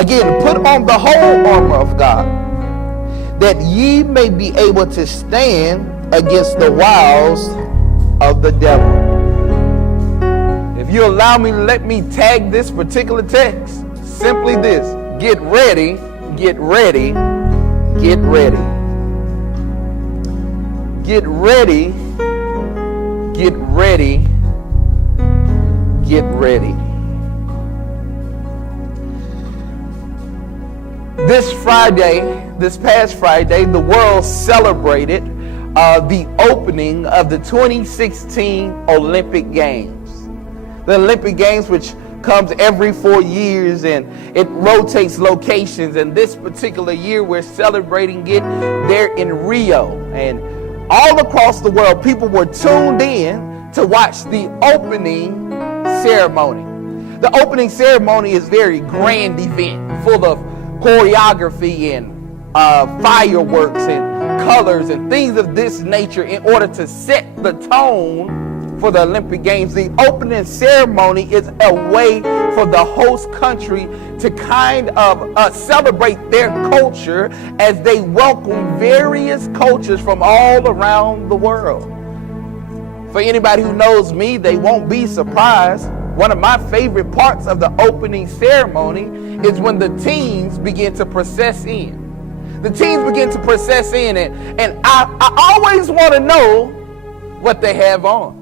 Again, put on the whole armor of God, that ye may be able to stand against the wiles of the devil. If you allow me, let me tag this particular text. Simply this: get ready, get ready, get ready. Get ready, get ready, get ready. This past Friday, the world celebrated the opening of the 2016 Olympic Games. The Olympic Games, which comes every 4 years, and it rotates locations. And this particular year, we're celebrating it there in Rio. And all across the world, people were tuned in to watch the opening ceremony. The opening ceremony is a very grand event, full of choreography and fireworks and colors and things of this nature in order to set the tone for the Olympic Games. The opening ceremony is a way for the host country to kind of celebrate their culture as they welcome various cultures from all around the world. For anybody who knows me, they won't be surprised. One of my favorite parts of the opening ceremony is when the teams begin to process in. The teams begin to process in, and I always want to know what they have on.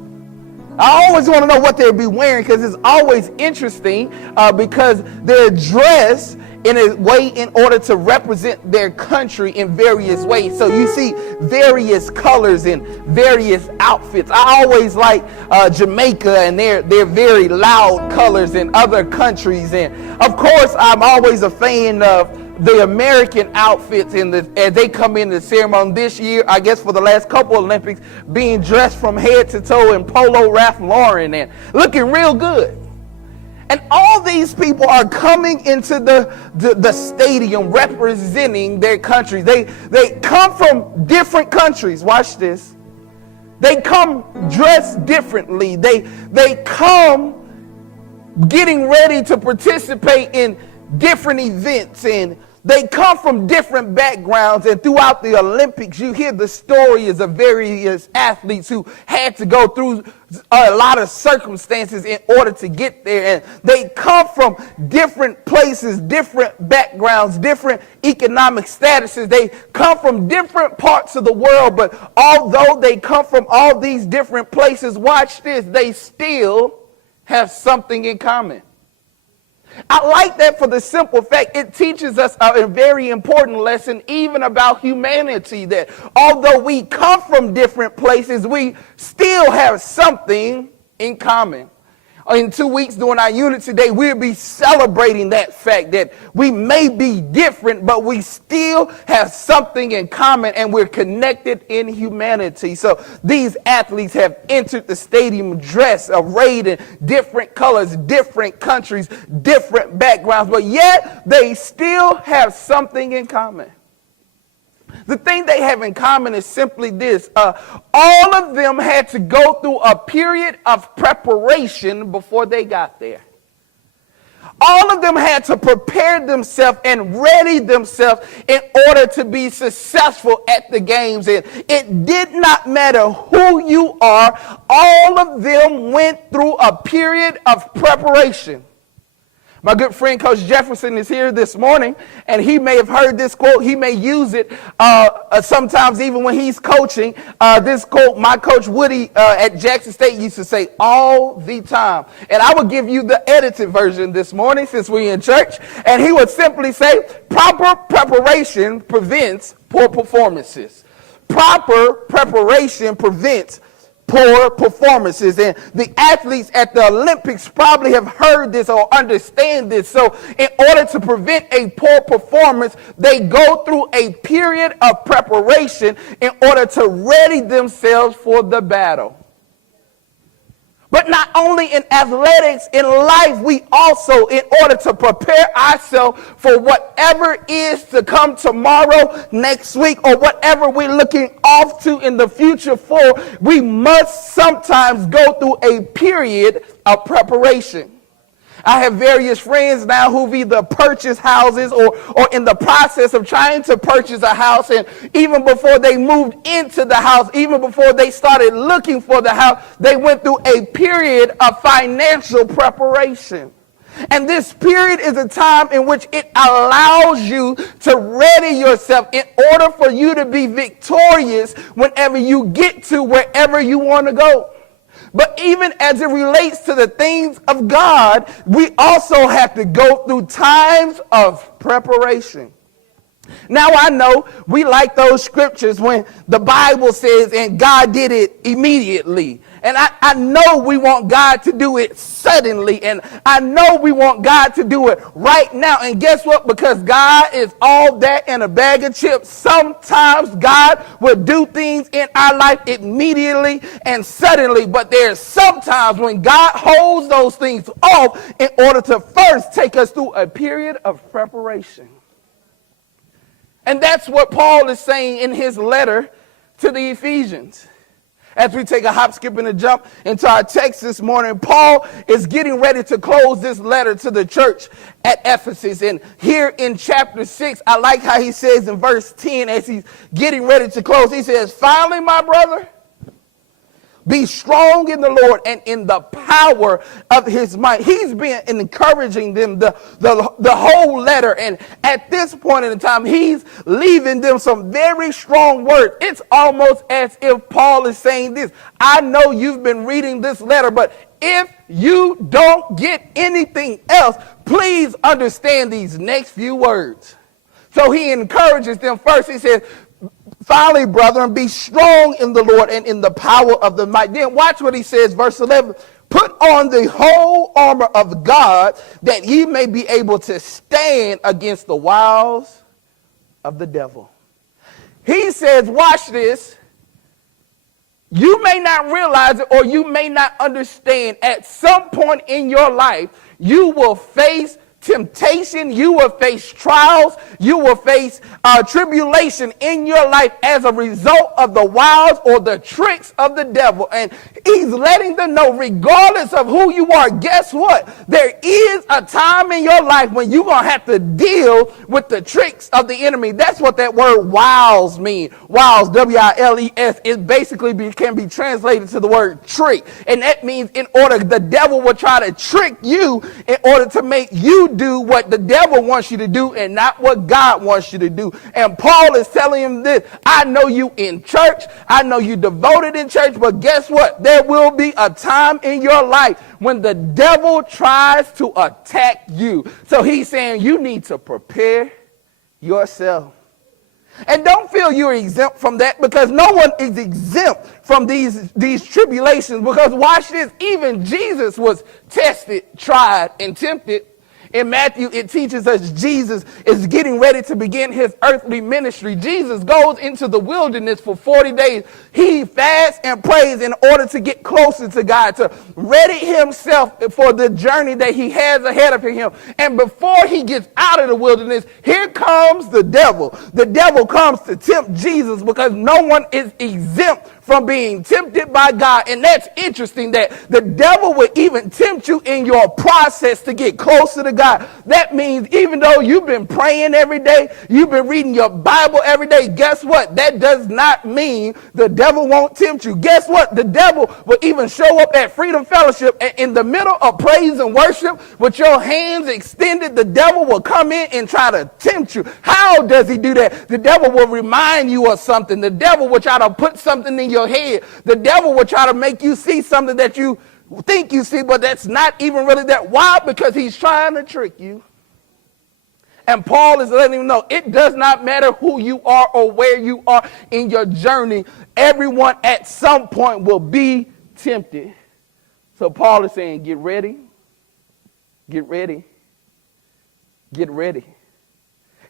I always want to know what they'll be wearing, because it's always interesting because they're dressed in a way in order to represent their country in various ways. So you see various colors and various outfits. I always like Jamaica and their very loud colors in other countries. And of course, I'm always a fan of the American outfits as they come into the ceremony this year. I guess for the last couple Olympics, being dressed from head to toe in Polo Ralph Lauren and looking real good. And all these people are coming into the stadium representing their countries. They come from different countries. Watch this. They come dressed differently. They come getting ready to participate in different events, and they come from different backgrounds. And throughout the Olympics, you hear the stories of various athletes who had to go through a lot of circumstances in order to get there. And they come from different places, different backgrounds, different economic statuses. They come from different parts of the world. But although they come from all these different places, watch this, they still have something in common. I like that for the simple fact it teaches us a very important lesson even about humanity, that although we come from different places, we still have something in common. In 2 weeks during our Unity Day, we'll be celebrating that fact that we may be different, but we still have something in common, and we're connected in humanity. So these athletes have entered the stadium dressed, arrayed in different colors, different countries, different backgrounds, but yet they still have something in common. The thing they have in common is simply this. All of them had to go through a period of preparation before they got there. All of them had to prepare themselves and ready themselves in order to be successful at the games. And it did not matter who you are. All of them went through a period of preparation. My good friend, Coach Jefferson, is here this morning, and he may have heard this quote. He may use it sometimes even when he's coaching. This quote, my coach Woody at Jackson State used to say all the time. And I will give you the edited version this morning since we're in church. And he would simply say, proper preparation prevents poor performances. Proper preparation prevents poor performances. And the athletes at the Olympics probably have heard this or understand this. So in order to prevent a poor performance, they go through a period of preparation in order to ready themselves for the battle. But not only in athletics, in life, we also, in order to prepare ourselves for whatever is to come tomorrow, next week, or whatever we're looking off to in the future for, we must sometimes go through a period of preparation. I have various friends now who've either purchased houses or in the process of trying to purchase a house. And even before they moved into the house, even before they started looking for the house, they went through a period of financial preparation. And this period is a time in which it allows you to ready yourself in order for you to be victorious whenever you get to wherever you want to go. But even as it relates to the things of God, we also have to go through times of preparation. Now I know we like those scriptures when the Bible says, and God did it immediately. And I know we want God to do it suddenly. And I know we want God to do it right now. And guess what? Because God is all that and a bag of chips. Sometimes God will do things in our life immediately and suddenly. But there's sometimes when God holds those things off in order to first take us through a period of preparation. And that's what Paul is saying in his letter to the Ephesians. As we take a hop, skip, and a jump into our text this morning, Paul is getting ready to close this letter to the church at Ephesus. And here in chapter 6, I like how he says in verse 10, as he's getting ready to close, he says, "Finally, my brother, be strong in the Lord and in the power of his might." He's been encouraging them the whole letter. And at this point in time, he's leaving them some very strong words. It's almost as if Paul is saying this: I know you've been reading this letter, but if you don't get anything else, please understand these next few words. So he encourages them first. He says, "Finally, brethren, be strong in the Lord and in the power of the might." Then watch what he says, verse 11. "Put on the whole armor of God, that ye may be able to stand against the wiles of the devil." He says, watch this. You may not realize it, or you may not understand. At some point in your life, you will face temptation, you will face trials, you will face tribulation in your life as a result of the wiles or the tricks of the devil. And he's letting them know, regardless of who you are, guess what? There is a time in your life when you're going to have to deal with the tricks of the enemy. That's what that word wiles mean. Wiles, W-I-L-E-S, it basically can be translated to the word trick. And that means the devil will try to trick you in order to make you do what the devil wants you to do and not what God wants you to do. And Paul is telling him this: I know you in church, I know you devoted in church, but guess what? There will be a time in your life when the devil tries to attack you. So he's saying you need to prepare yourself. And don't feel you're exempt from that, because no one is exempt from these tribulations. Because watch this, even Jesus was tested, tried, and tempted. In Matthew, it teaches us Jesus is getting ready to begin his earthly ministry. Jesus goes into the wilderness for 40 days. He fasts and prays in order to get closer to God, to ready himself for the journey that he has ahead of him. And before he gets out of the wilderness, here comes the devil. The devil comes to tempt Jesus, because no one is exempt from being tempted by God. And that's interesting, that the devil will even tempt you in your process to get closer to God. That means even though you've been praying every day, you've been reading your Bible every day, guess what? That does not mean the devil won't tempt you. Guess what? The devil will even show up at Freedom Fellowship, and in the middle of praise and worship, with your hands extended, the devil will come in and try to tempt you. How does he do that? The devil will remind you of something. The devil will try to put something in your head. The devil will try to make you see something that you think you see, but that's not even really that. Why? Because he's trying to trick you. And Paul is letting you know it does not matter who you are or where you are in your journey. Everyone at some point will be tempted. So Paul is saying, get ready, get ready, get ready.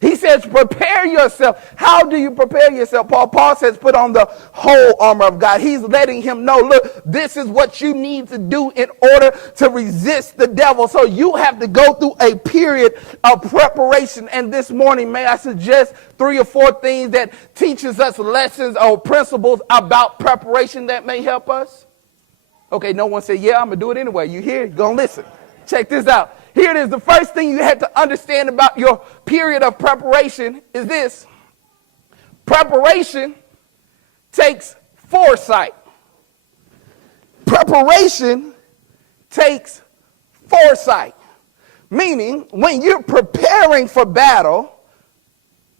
He says, prepare yourself. How do you prepare yourself, Paul? Paul says, put on the whole armor of God. He's letting him know, look, this is what you need to do in order to resist the devil. So you have to go through a period of preparation. And this morning, may I suggest 3 or 4 things that teaches us lessons or principles about preparation that may help us? Okay, no one said, yeah, I'm going to do it anyway. You here? You're going to listen. check this out. Here it is. The first thing you have to understand about your period of preparation is this. Preparation takes foresight. Preparation takes foresight. Meaning, when you're preparing for battle,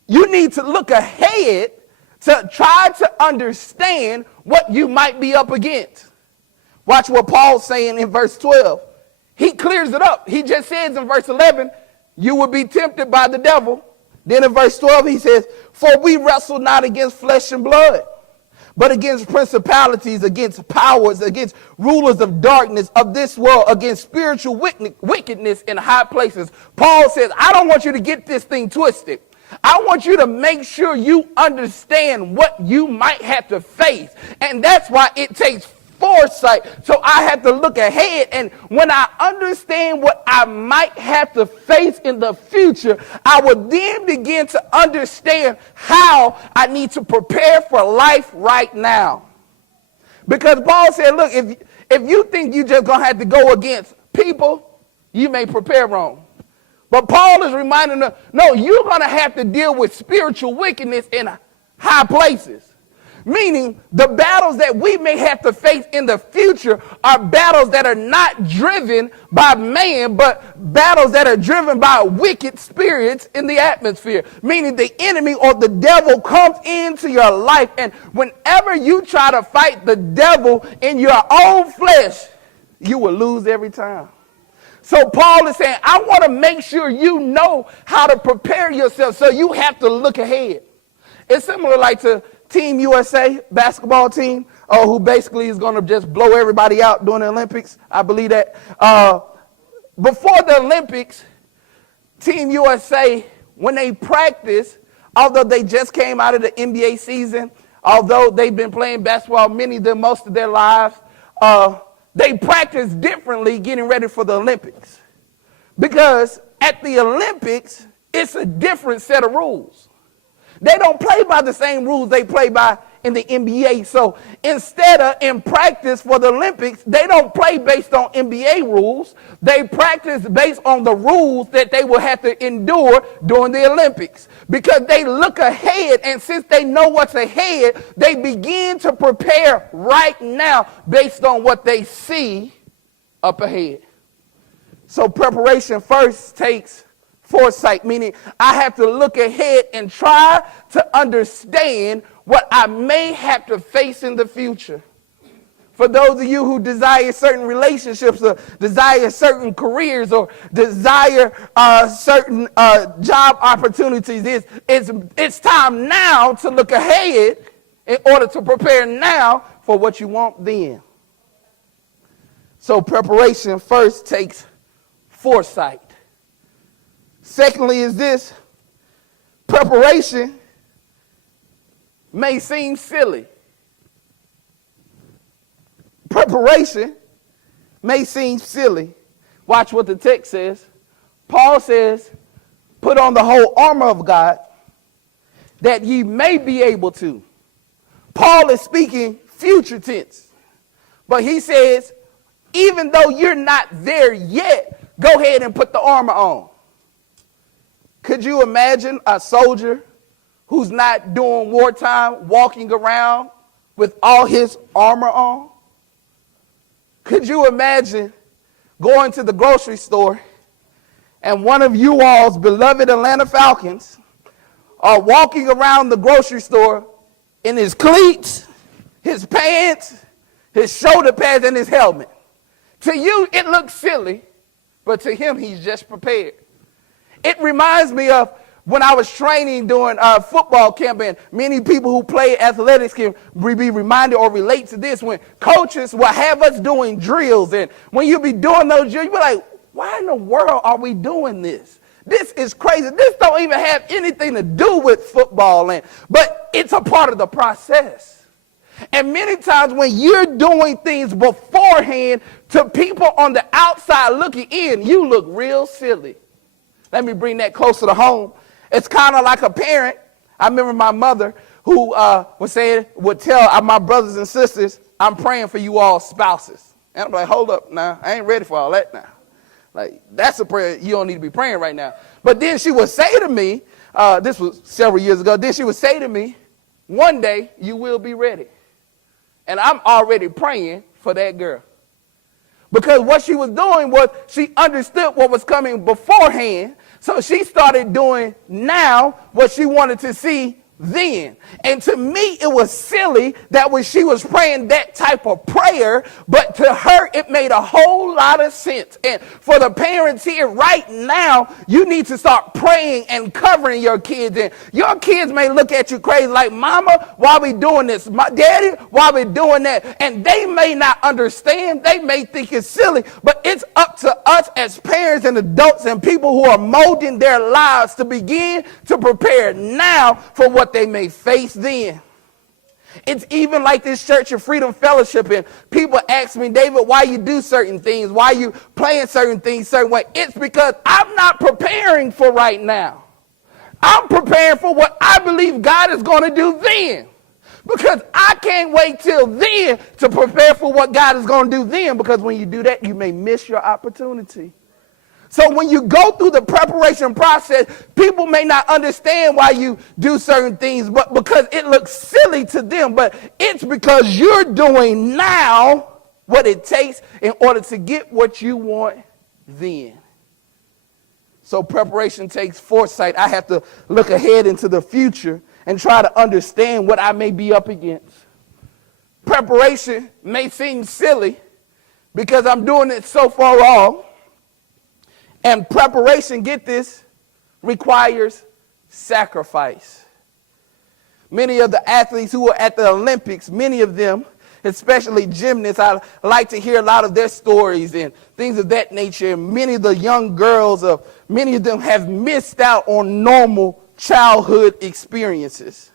you need to look ahead to try to understand what you might be up against. Watch what Paul's saying in verse 12. He clears it up. He just says in verse 11, you will be tempted by the devil. Then in verse 12 he says, for we wrestle not against flesh and blood, but against principalities, against powers, against rulers of darkness of this world, against spiritual wickedness in high places. Paul says, I don't want you to get this thing twisted. I want you to make sure you understand what you might have to face. And that's why it takes foresight. So I have to look ahead, and when I understand what I might have to face in the future, I will then begin to understand how I need to prepare for life right now. Because Paul said, look, if you think you just gonna have to go against people, you may prepare wrong. But Paul is reminding them, no, you're gonna have to deal with spiritual wickedness in high places. Meaning the battles that we may have to face in the future are battles that are not driven by man, but battles that are driven by wicked spirits in the atmosphere. Meaning the enemy or the devil comes into your life, and whenever you try to fight the devil in your own flesh, you will lose every time. So Paul is saying, I want to make sure you know how to prepare yourself, so you have to look ahead. It's similar like to Team USA basketball team, who basically is going to just blow everybody out during the Olympics. I believe that. Before the Olympics, Team USA, when they practice, although they just came out of the NBA season, although they've been playing basketball, many of them, most of their lives, they practice differently getting ready for the Olympics. Because at the Olympics, it's a different set of rules. They don't play by the same rules they play by in the NBA. So instead of in practice for the Olympics, they don't play based on NBA rules. They practice based on the rules that they will have to endure during the Olympics. Because they look ahead, and since they know what's ahead, they begin to prepare right now based on what they see up ahead. So preparation first takes foresight, meaning I have to look ahead and try to understand what I may have to face in the future. For those of you who desire certain relationships, or desire certain careers, or desire certain job opportunities, it's time now to look ahead in order to prepare now for what you want then. So preparation first takes foresight. Secondly is this: preparation may seem silly. Preparation may seem silly. Watch what the text says. Paul says, put on the whole armor of God that ye may be able to. Paul is speaking future tense. But he says, even though you're not there yet, go ahead and put the armor on. Could you imagine a soldier who's not doing wartime walking around with all his armor on? Could you imagine going to the grocery store and one of you all's beloved Atlanta Falcons are walking around the grocery store in his cleats, his pants, his shoulder pads, and his helmet? To you, it looks silly, but to him, he's just prepared. It reminds me of when I was training during football camp, and many people who play athletics can be reminded or relate to this, when coaches will have us doing drills, and when you be doing those drills, you be like, why in the world are we doing this? This is crazy. This don't even have anything to do with football, but it's a part of the process. And many times when you're doing things beforehand, to people on the outside looking in, you look real silly. Let me bring that closer to home. It's kind of like a parent. I remember my mother who would tell my brothers and sisters, I'm praying for you all spouses. And I'm like, hold up now. I ain't ready for all that now. Like, that's a prayer you don't need to be praying right now. But then she would say to me, this was several years ago, then she would say to me, one day you will be ready. And I'm already praying for that girl. Because what she was doing was she understood what was coming beforehand. So she started doing now what she wanted to see then. And to me, it was silly that when she was praying that type of prayer, but to her, it made a whole lot of sense. And for the parents here right now, you need to start praying and covering your kids. And your kids may look at you crazy like, Mama, why we doing this? Daddy, why we doing that? And they may not understand. They may think it's silly, but it's up to us as parents and adults and people who are molding their lives to begin to prepare now for what they may face then. It's even like this Church of Freedom Fellowship, and people ask me, David, why you do certain things? Why you playing certain things certain way? It's because I'm not preparing for right now. I'm preparing for what I believe God is going to do then. Because I can't wait till then to prepare for what God is going to do then, because when you do that, you may miss your opportunity. So when you go through the preparation process, people may not understand why you do certain things, but because it looks silly to them. But it's because you're doing now what it takes in order to get what you want then. So preparation takes foresight. I have to look ahead into the future and try to understand what I may be up against. Preparation may seem silly because I'm doing it so far wrong. And preparation, get this, requires sacrifice. Many of the athletes who are at the Olympics, many of them, especially gymnasts, I like to hear a lot of their stories and things of that nature. And many of the young girls, many of them have missed out on normal childhood experiences.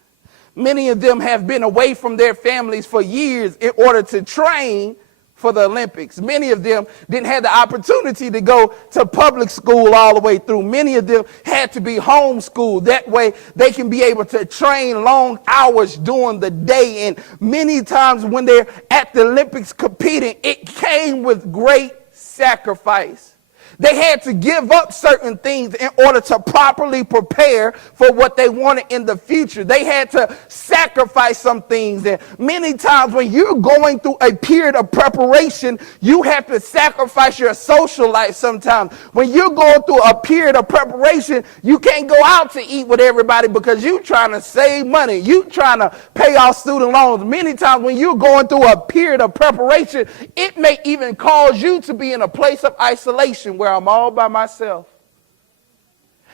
Many of them have been away from their families for years in order to train for the Olympics. Many of them didn't have the opportunity to go to public school all the way through. Many of them had to be homeschooled. That way they can be able to train long hours during the day. And many times when they're at the Olympics competing, it came with great sacrifice. They had to give up certain things in order to properly prepare for what they wanted in the future. They had to sacrifice some things. And many times when you're going through a period of preparation, you have to sacrifice your social life sometimes. When you're going through a period of preparation, you can't go out to eat with everybody because you're trying to save money. You're trying to pay off student loans. Many times when you're going through a period of preparation, it may even cause you to be in a place of isolation where I'm all by myself.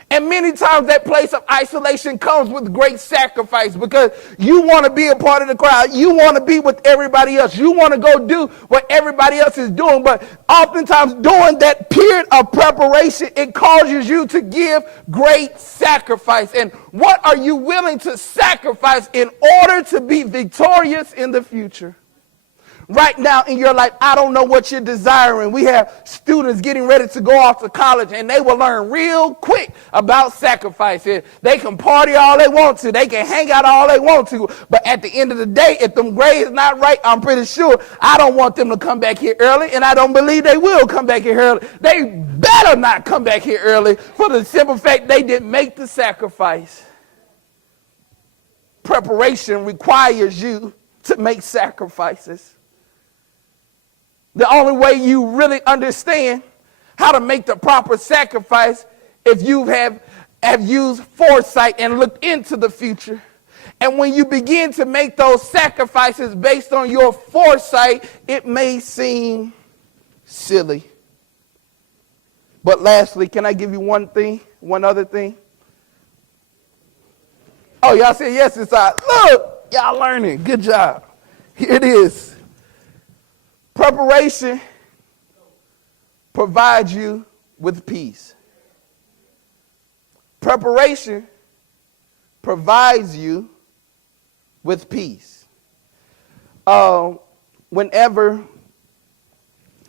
And many times that place of isolation comes with great sacrifice because you want to be a part of the crowd. You want to be with everybody else. You want to go do what everybody else is doing. But oftentimes during that period of preparation, it causes you to give great sacrifice. And what are you willing to sacrifice in order to be victorious in the future? Right now in your life, I don't know what you're desiring. We have students getting ready to go off to college, and they will learn real quick about sacrifice. They can party all they want to. They can hang out all they want to. But at the end of the day, if them grades not right, I'm pretty sure I don't want them to come back here early, and I don't believe they will come back here early. They better not come back here early for the simple fact they didn't make the sacrifice. Preparation requires you to make sacrifices. The only way you really understand how to make the proper sacrifice if you have used foresight and looked into the future. And when you begin to make those sacrifices based on your foresight, it may seem silly. But lastly, can I give you one other thing? Oh, y'all said yes inside. Look, y'all learning. Good job. Here it is. Preparation provides you with peace. Preparation provides you with peace. Whenever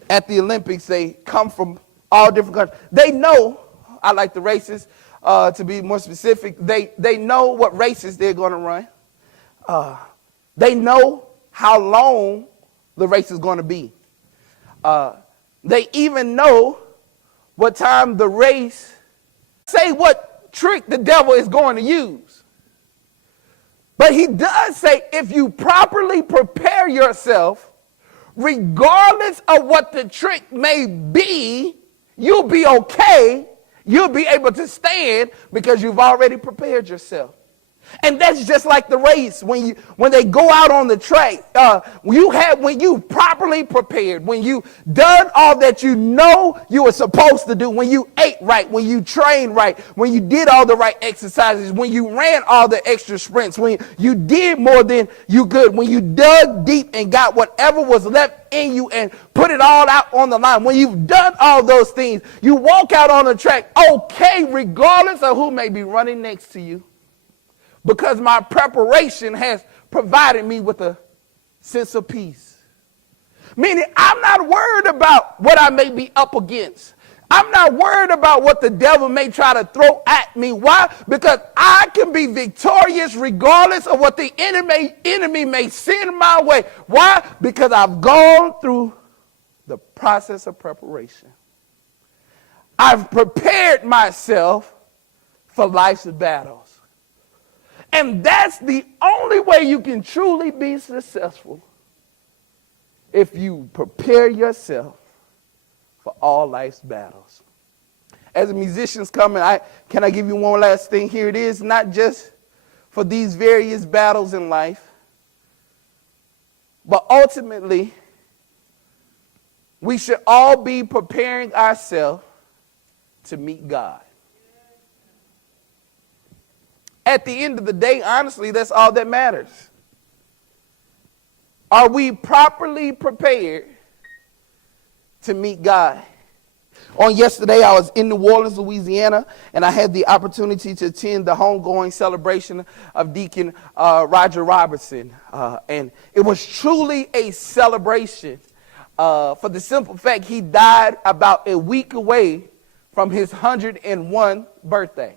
at the Olympics, they come from all different countries. They know, I like the races, to be more specific, they know what races they're going to run. They know how long the race is going to be. They even know what time the race, say what trick the devil is going to use. But he does say if you properly prepare yourself, regardless of what the trick may be, you'll be okay. You'll be able to stand because you've already prepared yourself. And that's just like the race. When they go out on the track, when you properly prepared, when you done all that you know you were supposed to do, when you ate right, when you trained right, when you did all the right exercises, when you ran all the extra sprints, when you did more than you could, when you dug deep and got whatever was left in you and put it all out on the line, when you've done all those things, you walk out on the track okay, regardless of who may be running next to you. Because my preparation has provided me with a sense of peace. Meaning I'm not worried about what I may be up against. I'm not worried about what the devil may try to throw at me. Why? Because I can be victorious regardless of what the enemy may send my way. Why? Because I've gone through the process of preparation. I've prepared myself for life's battles. And that's the only way you can truly be successful, if you prepare yourself for all life's battles. As the musicians come in, can I give you one last thing? Here it is, not just for these various battles in life, but ultimately, we should all be preparing ourselves to meet God. At the end of the day, honestly, that's all that matters. Are we properly prepared to meet God? On yesterday, I was in New Orleans, Louisiana, and I had the opportunity to attend the homegoing celebration of Deacon Roger Robertson. And it was truly a celebration for the simple fact he died about a week away from his 101st birthday.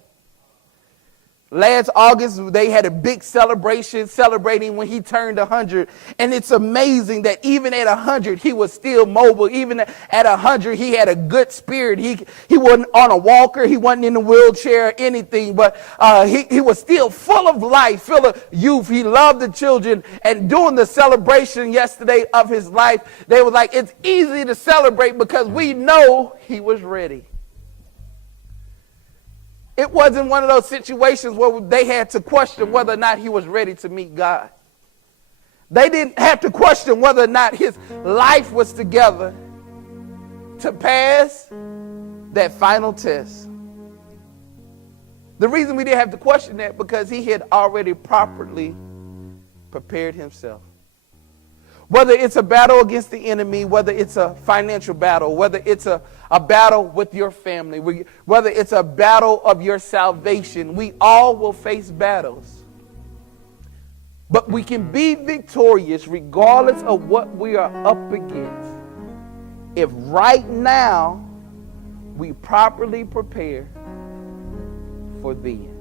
Last August, they had a big celebration celebrating when he turned 100. And it's amazing that even at 100, he was still mobile. Even at 100, he had a good spirit. He wasn't on a walker. He wasn't in a wheelchair or anything. But he was still full of life, full of youth. He loved the children. And during the celebration yesterday of his life, they were like, it's easy to celebrate because we know he was ready. It wasn't one of those situations where they had to question whether or not he was ready to meet God. They didn't have to question whether or not his life was together to pass that final test. The reason we didn't have to question that because he had already properly prepared himself. Whether it's a battle against the enemy, whether it's a financial battle, whether it's a battle with your family, whether it's a battle of your salvation, we all will face battles. But we can be victorious regardless of what we are up against if right now we properly prepare for the end.